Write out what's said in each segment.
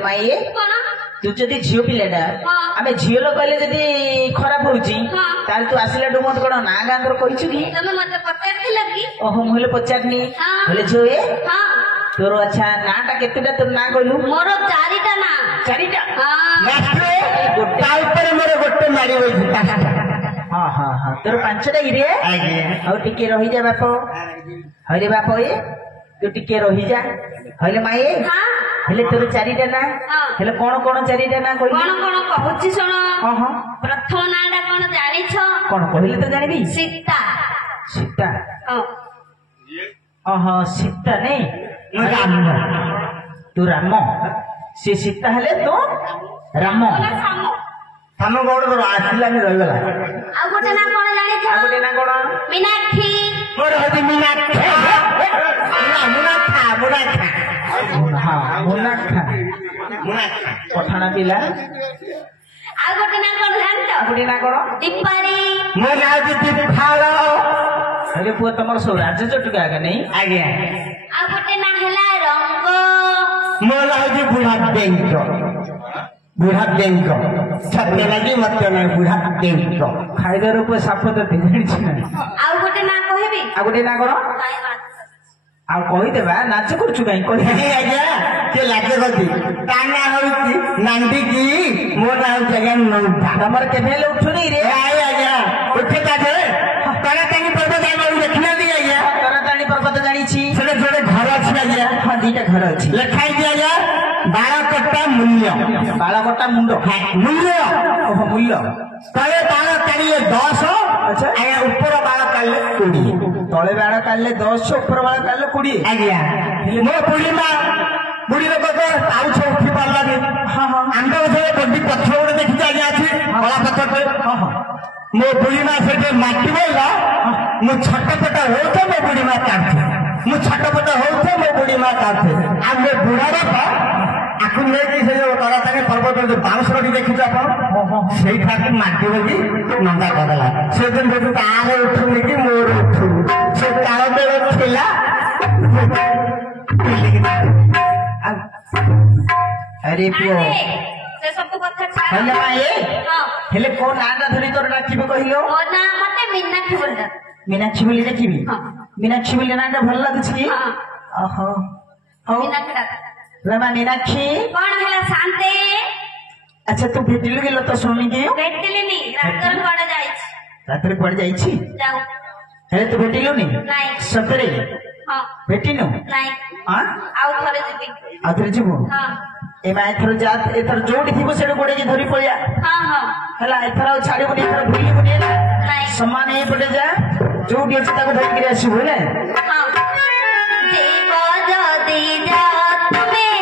माई तू जदि झील पिलाटा आम झील कहले जदि खराब होची तू आसला मत कौन ना गाँव कही ओहो मुझे पचारनी बोले झील ए तोर अच्छा नाटा केतेटा तोर ना कहलु मोर चारिटा ना चारिटा मोर गोटे मारी हाँ हाँ हाँ तोर पांचटा गिरे आ टिके रही जा बाप हरे बाप ए तू टिके रही जा हले माई हेले तोर चारिटा ना हेले कौन कौन चारिटा ना कहली कौन कौन कहूची सुन हां हां प्रथम नाटा कौन जानि छ कौन कहले तो जानबी सीता सीता हां हां सीता नहीं राम तू राम से सीता हेले तो राम साम गौड़ आसला रहीगला आ गोटे ना कौन जानि छ आ गोटे ना कौन मीनाक्षी मोर हदी मीनाक्षी हाँ मुनाखा पठाना पिला आ गोटे ना कौन जानि छ गोटे ना कौन दीपारी मो ना दीपाल अरे पुआ तुम सब राज्य चटुका आगे नहीं आज्ञा आ गोटे ना हेला रंग मो ना बुढ़ा बैंक छत्ते लगी मत ना बुढ़ा बैंक खाइदार पुआ साफ तो जानी आ गोटे ना कहबी आ गोटे ना कौन आ कहीदेवा नाच करछु कहीं कही आज्ञा से लागे गति ता ना होती नांदी की मो ना जगह नौटा तमर केभे ले उठुनी रे आय आज्ञा उठे का जे तारा तानी पर्वत जाई देखना दी आज्ञा तारा तानी पर्वत जानी छी सेले जोड़े घर अछि आज्ञा हां दीटा घर अछि लेखाई दी आज्ञा 12 कट्टा मूल्य 12 कट्टा मुंडो मूल्य ओहो मूल्य तले 12 कालिए 10 अच्छा आज्ञा ऊपर 12 कालिए 20 तले 12 काले 10 ऊपर 12 काले 20 आज्ञा मो पूर्णिमा बुढ़ी लोक तो आउ छ उठी पारला नहीं हां हां आंदा उठे बड्डी पत्थर उड़े देखि आज्ञा अछि बड़ा पत्थर पे हां हां मो पूर्णिमा से माटी बोला मु छटपट होते मो पूर्णिमा काटे मु छटपट होते मो पूर्णिमा काटे आ मे बुढ़ा बापा आखु ले कि से जो तरा ताके पर्वत जो बाउंस रोटी देखि छ अपन सेही ठाक माटी बोली नंदा करला से दिन जो तारे उठुनी कि मोर उठु से तार बेल थिला अरे पुओ से सब कथा छाड़ हेले माए हां हेले कोन नाटा धरी तोर डाकिबे कहियो ओ ना मते मीनाक्षी बोलदा मीनाक्षी बोली डाकिबी हां मीनाक्षी बोली नाटा भल लागछ की हां ओहो मीनाक्षी डाक रमा मीनाक्षी कौन हेला शांते अच्छा तू भेटिलु गेलो तो स्वामी के भेटली नी रातर पड़ जाई रात्रि पड़ जाई छी जाऊ हे तू भेटिलु नी नहीं सतरे हां भेटिनु नहीं हां आउ थरे जीबी आथरे जीवो हां ए माय थरो जात एथर जोडी थिबो सेडो गोडे के धरी पळिया हां हां हला एथर छाडी बुनी एथर भूली बुनी नहीं समान ए पटे जा जोडी अछि ताको धरि के आसी होले हां देव जदी जात में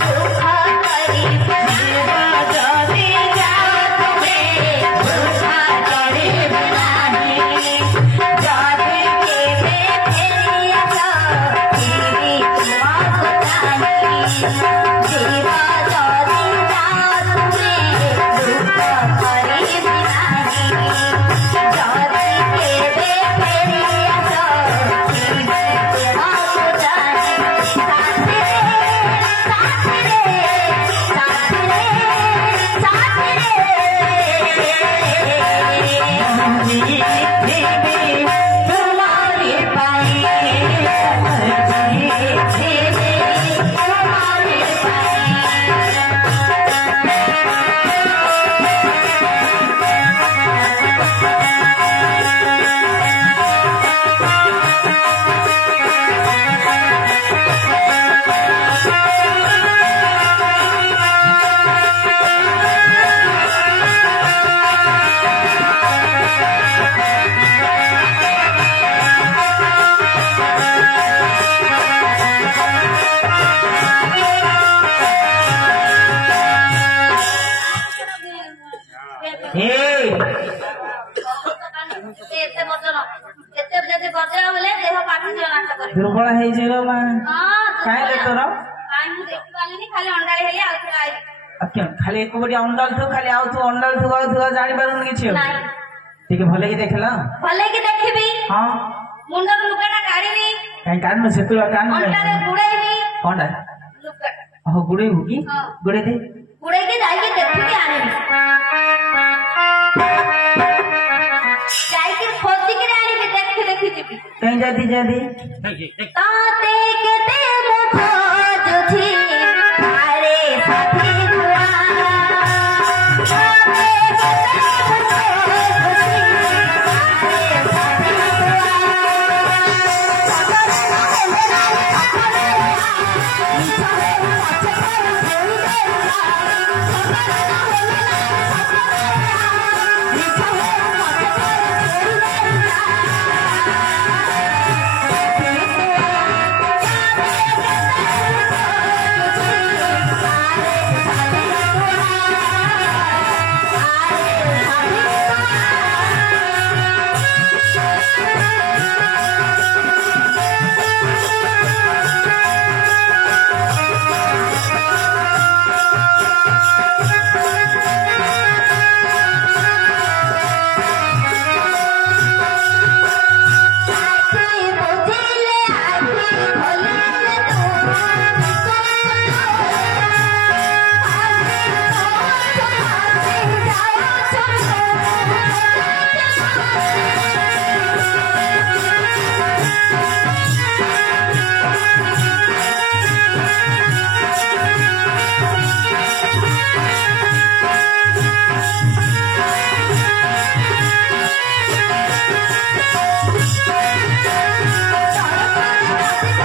सुख करी देव जदी जात में सुख करी बनाही जादे के में फेरिया तो तेरी मां को चाही देव जदी जात में सुख करी बनाही जादे के में फेरिया तो तेरी मां को चाही साथ रे तुम्हारी पाई तुम्हारी ए एते वजन एते जदी बजरा होले देह पाटी जो नाटक करे दुर्बल हे जे रो मा हां काय ले तोर काई मु देखि पालिनी खाली अंडाळे हेले आ आई अक्के खाली एक बडी अंडाल तो खाली आउ तू अंडाल तो जानि पारुन किछि नहीं ठीक है भले की देखला भले की देखिबी हां ମୁଣ୍ଡରୁ ଲୁଗାଟା କାଢିବି କାଇଁ କାଢୁନ ସେତେବେଳେ କାଢୁନ ଅଣ୍ଟାରେ ଗୁଡେଇବି କଣଟା ଲୁଗା ଓହୋ ଗୁଡେଇବୁ କି ହଁ। ଗୁଡେଇ ଦେ ଗୁଡେଇକି ଯାଇକି ଦେଖିକି ଆଣିବି ଯାଇକି ଖୋଜିକିରି ଆଣିବି ଦେଖି ଦେଖି ଯିବି କାଇଁ ଯଦି ଯଦି ताते केते खोजुछि आरे साथी दुआ ताते केते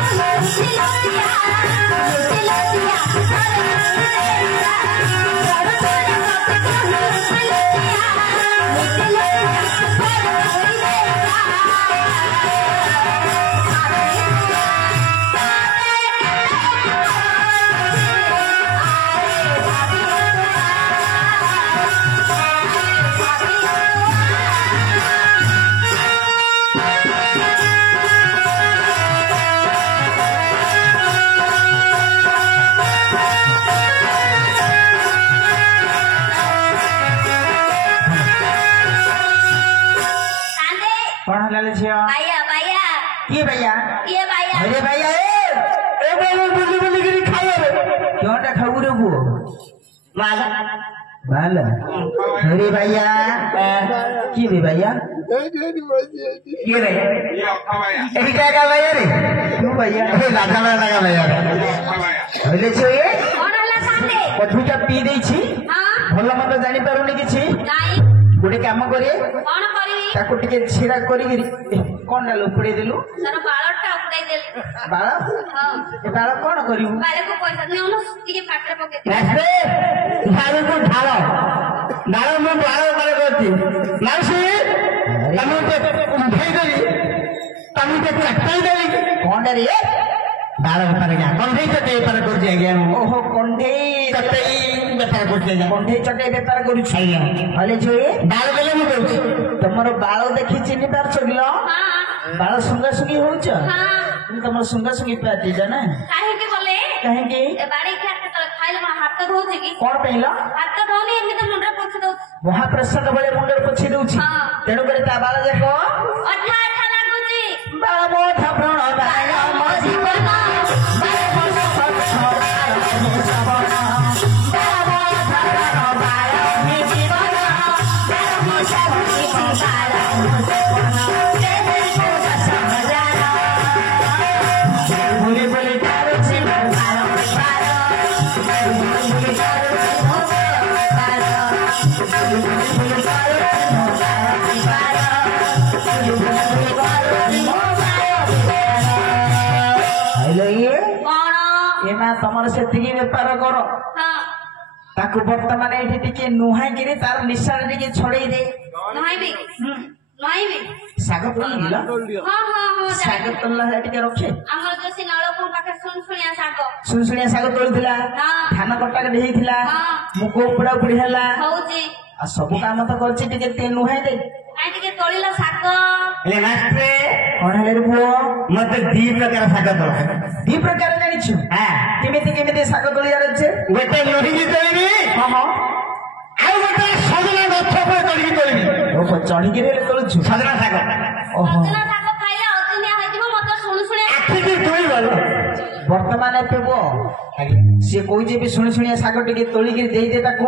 खोजुछि आरे साथी झियो भैया भैया किए भैया ये भैया अरे भैया ए बोलो बुली बुली गिरी खायो रे क्योंटा खाऊ रे वो माला माला अरे भैया की रे भैया की रे एक का भैया रे क्यों भैया लागा लागा भैया बोले छो ये कौन हला साथे कठुटा पी देई छी हां भलो मत जानि पारुनी किछि नाही गोटे काम करिए कौन करी ताको टिके छिड़ा करी कोन डाल उपड़े देलु सर बालटा उठाई देली बाळ हां ए बाळ कोन करिवु बाले को पैसा नेउनो टिके पाटरे पके नाचे ढाल को ढाल ढाल में बाळ करे करती नासी तनु ते उठाई देली तनु ते चटाई देली कोन रे बाळ पर गया कंधे चटे पर कर जाएगा ओहो कोंढे चटाई बेकार कर जाएगा कोंढे चटे बेपार करू छी हले जो ये बाळ बेले मु करू तमरो बाळ देखि चिनि पार छगिलो हां बाळ सुंगा सुंगी होउछ हां तमरो सुंगा सुंगी पाती जाना काहे के बोले कहे कि ए बाड़ी खाते तो खाइले मन हाथ धोउछि की कोन पहिलो हाथ धोनी एमिते मुंडा पोछि दउ महाप्रसाद बळे मुंडर पोछि दउछि हां तेणु करे ता बाळ देखो अठा अठा लागुछि बाळ मोथा प्रण दाय म जीवन तमर से बेपार कर ताकू बर्तमान ये टिके नुहाई तार निशा टिके छड़े दे साग तोल हां हां हां साग तोला टिके रखे हमर जो से नळपुर पाखे सुनसुनिया साग सुनसुनिया साग तोलथिला धान कटा ढेइथिला मुख उपड़ा उपड़ी हला होउची आ सब काम तो करछि टिके ते नुहाई दे आई टिके तोलिला साग ले मास्टर कोन हेले रे पुओ मते दी प्रकार साग तोला दी प्रकार जानिछु हां केमिति साग तोलियार छे गोटे लोही तोलिबी हां हां आउ गोटे सजना गछ पर तोलिबी ओ चढ़ी गिरे तोलछु सजना साग ओहो सजना साग खाइले ବର୍ତ୍ତମାନ ଏବେ ପୁଅ ସିଏ କହୁଛି ବି ଶୁଣି ଶୁଣିଆ ଶାଗ ଟିକେ ତୋଳିକି ଦେଇଦେ ତାକୁ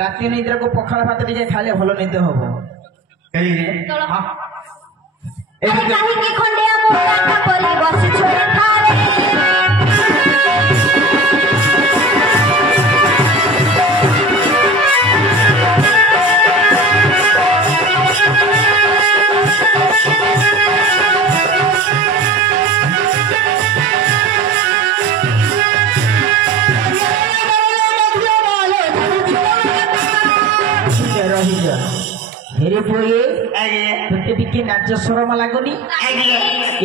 ରାତି ନିଦ୍ରାକୁ ପଖାଳ ଭାତ ଟିକେ ଖାଇଲେ ଭଲ ନିଦ ହବ। କାହିଁକି ଖଣ୍ଡିଆ ମୋଟା ପରି ବସିଛୁ ଏଠାରେ ହେରେ ପୁଅ ତୋତେ ଟିକେ ନାଚ ସରମ ଲାଗୁନି?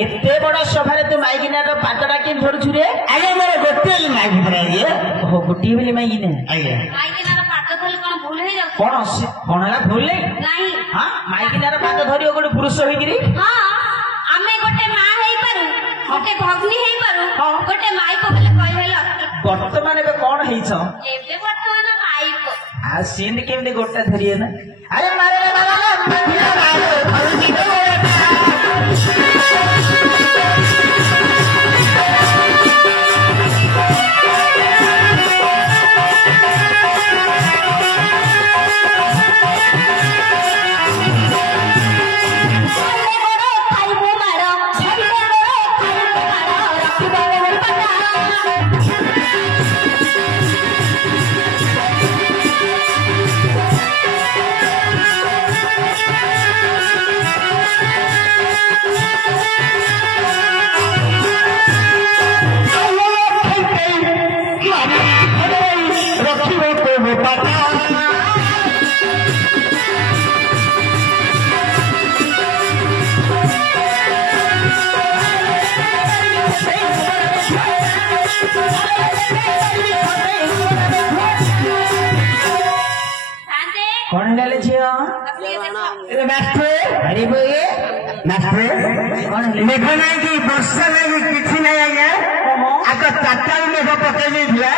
ଏତେ ବଡ ସଭାରେ ତୁ ମାଇକିନାର ପାଦଟା କେମିତି ଧରୁଛୁ ରେ? ଆଜ୍ଞା ମୋର ଗୋଟିଏ ମାଇକିନା ଆଜ୍ଞା। ଓହୋ ଗୋଟିଏ ବୋଲି ମାଇକିନା? ଆଜ୍ଞା ମାଇକିନାର ପାଦ ଧରି କଣ ଭୁଲ ହେଇଯାଉଛି? କଣ ହେଲା ଭୁଲ ନାହିଁ? ହଁ ମାଇକିନାର ପାଦ ଧରିବ ଗୋଟେ ପୁରୁଷ ହେଇକିରି? ହଁ ଆମେ ଗୋଟେ ମା ହେଇପାରୁ ଗୋଟେ ଭଗ୍ନୀ ହେଇପାରୁ ଗୋଟେ ମାଇପ ବୋଲି କହିହେଲ। ବର୍ତ୍ତମାନ ଏବେ କଣ ହେଇଛ? ଏବେ ବର୍ତ୍ତମାନ ମାଇପ। ଆଉ ସିଏ କେମିତି ଗୋଟା ଧରିବେ ନା? ଆରେ ମାରେ କଣ ନେଲେ ଝିଅ? ମେଘ ନାହିଁ କି ବର୍ଷା ନାହିଁ କିଛି ନାହିଁ ଆଜ୍ଞା। ଆଗ 4ଟାରୁ ମେଘ ପକେଇ ଦେଇଥିଲା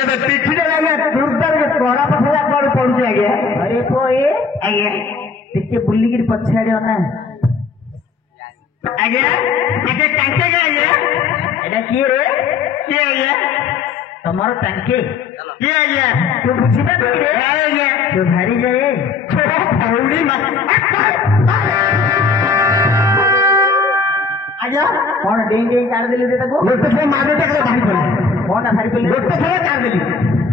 ଏବେ ପିଠିରେ ଆଜ୍ଞା ଦୁର୍ଦାରେ କଳା ପଥରା କଣ ପଡୁଛି ଆଜ୍ଞା। ଆରେ ପୁଅ ଆଜ୍ଞା ଟିକେ ବୁଲିକିରି ପଛଆଡେ ନା ଆଜ୍ଞା ଟିକେ ଟାଙ୍କେ ଆଜ୍ଞା। ଏଟା କିଏ ରେ? କିଏ ଆଜ୍ଞା? ତମର ଟାଙ୍କେ କିଏ ଆଜ୍ଞା? ତୁ ବୁଝିପାରୁ ଆଜ୍ଞା ତୁ ଭାରି ଯାଏ ଆଜ୍ଞା କଣ ଡେଇଁ ଡେଇଁ କାଢିଦେଲି ଯେ ତାକୁ? ଗୋଟେ ଥର ମାରିଦେଲି ଭାରି ପଡିଲା। କଣଟା ଭାରି ପଡିଲା? ଗୋଟେ ଥର କାଢିଦେଲି।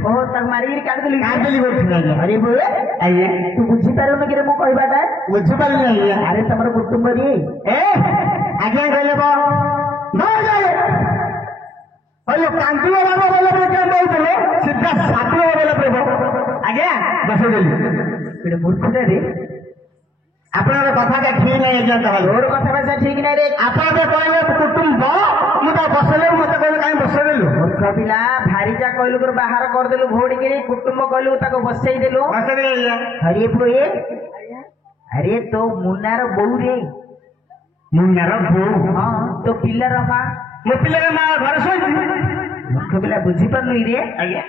ଓହୋ ତାକୁ ମାରିକିରି କାଢିଦେଲି ଗୋଟେ ଥର ଆଜ୍ଞା। ଆରେ ବୋଏ ଆଜ୍ଞା ତୁ ବୁଝିପାରୁନ କିରେ ମୁଁ କହିବାଟା? ବୁଝିପାରିଲି ଆଜ୍ଞା। ଆରେ ତମର କୁଟୁମ୍ବରୀ ଆଜ୍ଞା କହିଲେ କାନ୍ଦିବ ବାବା ବୋଲେ କେମିତି ଦଉଥିଲେ ସିଧା ସାଥିବ ବୋଲେ ପଡିବ ଆଜ୍ଞା ବସେଇଦେଲି। ଗୋଟେ ମୂର୍ଖଟାରେ ଆପଣଙ୍କର କଥାଟା ଠିକ ନାହିଁ ଆଜ୍ଞା। ତାହେଲେ ତୋର କଥାବାର୍ତ୍ତା ଠିକ ନାହିଁ ରେ। ଆପଣ ଏବେ କହିଲେ କୁଟୁମ୍ବ ମୁଁ ତ ବସେଇଲେ ମତେ କହିଲେ କାହିଁ ବସେଇଦେଲୁ? ମୂର୍ଖ ପିଲା ଭାରିଜା କହିଲୁ ବାହାର କରିଦେଲୁ ଘୋଡିକିରି କୁଟୁମ୍ବ କହିଲୁ ତାକୁ ବସେଇଦେଲୁ। ବସେଇଦେଲି ଆଜ୍ଞା। ହରି ପୁଏ ଆରେ ତୋ ମୁନାର ବୋଉ ରେ। ମୁନାର ବୋଉ? ହଁ ତୋ ପିଲାର ମା। ମୋ ପିଲାର ମା ଘରେ ଶୋଇଛି। ମୂର୍ଖ ପିଲା ବୁଝିପାରୁନୁ ରେ? ଆଜ୍ଞା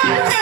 Thank you.